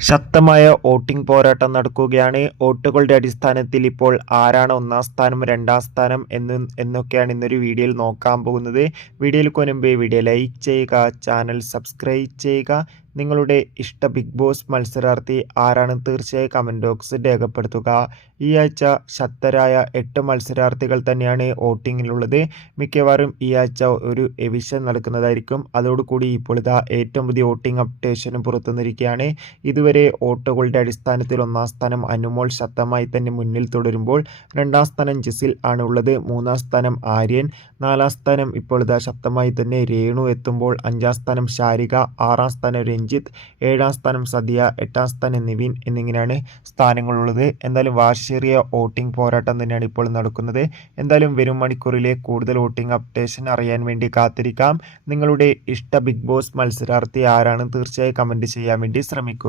ശക്തമായ വോട്ടിംഗ് പോരാട്ടം നടക്കുകയാണ്. വോട്ടുകളുടെ അടിസ്ഥാനത്തിൽ ഇപ്പോൾ ആരാണ് ഒന്നാം സ്ഥാനം, രണ്ടാം സ്ഥാനം എന്നൊക്കെയാണ് ഇന്നൊരു വീഡിയോയിൽ നോക്കാൻ പോകുന്നത്. വീഡിയോയിൽ മുൻപ് വീഡിയോ ലൈക്ക് ചെയ്യുക, ചാനൽ സബ്സ്ക്രൈബ് ചെയ്യുക. നിങ്ങളുടെ ഇഷ്ട ബിഗ് ബോസ് മത്സരാർത്ഥി ആരാണ് തീർച്ചയായും കമൻറ്റ് ബോക്സിൽ രേഖപ്പെടുത്തുക. ഈ ആഴ്ച ശക്തരായ 8 മത്സരാർത്ഥികൾ തന്നെയാണ് വോട്ടിങ്ങിലുള്ളത്. മിക്കവാറും ഈ ആഴ്ച ഒരു എവിക്ഷൻ നടക്കുന്നതായിരിക്കും. അതോടുകൂടി ഇപ്പോൾ ഏറ്റവും പുതിയ വോട്ടിംഗ് അപ്ഡേഷനും പുറത്തുവന്നിരിക്കുകയാണ്. ഇതുവരെ വോട്ടുകളുടെ അടിസ്ഥാനത്തിൽ ഒന്നാം സ്ഥാനം അനുമോൾ ശക്തമായി തന്നെ മുന്നിൽ തുടരുമ്പോൾ രണ്ടാം സ്ഥാനം ജിസിൽ ആണ് ഉള്ളത്. മൂന്നാം സ്ഥാനം ആര്യൻ, നാലാം സ്ഥാനം ഇപ്പോൾ ശക്തമായി തന്നെ രേണു എത്തുമ്പോൾ അഞ്ചാം സ്ഥാനം ശാരിക, ആറാം സ്ഥാനം രഞ്ജിത്ത്, ഏഴാം സ്ഥാനം സദിയ, എട്ടാം സ്ഥാനം നിവിൻ എന്നിങ്ങനെയാണ് സ്ഥാനങ്ങളുള്ളത്. എന്തായാലും വാശിയേറിയ വോട്ടിംഗ് പോരാട്ടം തന്നെയാണ് ഇപ്പോൾ നടക്കുന്നത്. എന്തായാലും വരും മണിക്കൂറിലെ കൂടുതൽ വോട്ടിംഗ് അപ്ഡേഷൻ അറിയാൻ വേണ്ടി കാത്തിരിക്കാം. നിങ്ങളുടെ ഇഷ്ട ബിഗ് ബോസ് മത്സരാർത്ഥി ആരാണ് തീർച്ചയായും കമൻറ്റ് ചെയ്യാൻ വേണ്ടി ശ്രമിക്കുക.